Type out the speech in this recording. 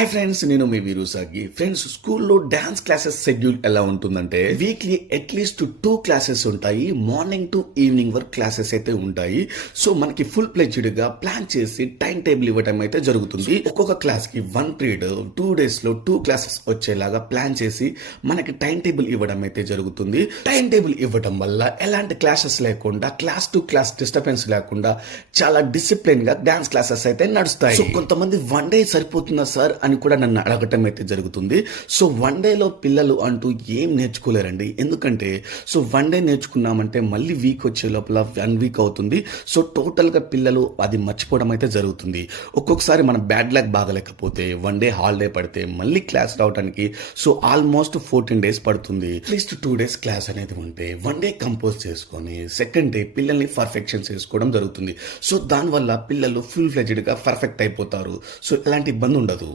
Hi friends నేను మీ వీరుసాగి. Friends స్కూల్లో డాన్స్ క్లాసెస్ షెడ్యూల్ ఎలా ఉంటుందంటే weekly at least two classes ఉంటాయి మార్నింగ్ టు ఈవినింగ్ వరకు క్లాసెస్ అయితే ఉంటాయి. సో మనకి ఫుల్ ప్లెజ్డ్గా ప్లాన్ చేసి టైం టేబుల్ ఇవ్వడం అయితే జరుగుతుంది. ఒక్కొక్క క్లాస్కి వన్ పీరియడ్ టూ డేస్లో టూ క్లాసెస్ వచ్చేలాగా ప్లాన్ చేసి మనకి టైం టేబుల్ ఇవ్వడం అయితే జరుగుతుంది. టైం టేబుల్ ఇవ్వడం వల్ల ఎలాంటి క్లాసెస్ లేకుండా క్లాస్ టు క్లాస్ డిస్టర్బెన్స్ లేకుండా చాలా డిసిప్లిన్గా డాన్స్ క్లాసెస్ అయితే నడుస్తాయి. కొంతమంది వన్ డే సరిపోతుందా సార్ అని కూడా నన్ను అడగటం అయితే జరుగుతుంది. సో వన్ డేలో పిల్లలు అంటూ ఏం నేర్చుకోలేరండి. ఎందుకంటే సో వన్ డే నేర్చుకున్నామంటే మళ్ళీ వీక్ వచ్చే లోపల వన్ వీక్ అవుతుంది. సో టోటల్గా పిల్లలు అది మర్చిపోవడం అయితే జరుగుతుంది. ఒక్కొక్కసారి మన బ్యాడ్ లక్ బాగలేకపోతే వన్ డే హాలిడే పడితే మళ్ళీ క్లాస్ రావడానికి సో ఆల్మోస్ట్ ఫోర్టీన్ డేస్ పడుతుంది. At least two days class అనేది ఉంటే వన్ డే కంపోజ్ చేసుకొని సెకండ్ డే పిల్లల్ని పర్ఫెక్షన్ చేసుకోవడం జరుగుతుంది. సో దానివల్ల పిల్లలు ఫుల్ ఫ్లెజ్డ్గా పర్ఫెక్ట్ అయిపోతారు. సో ఎలాంటి ఇబ్బంది ఉండదు.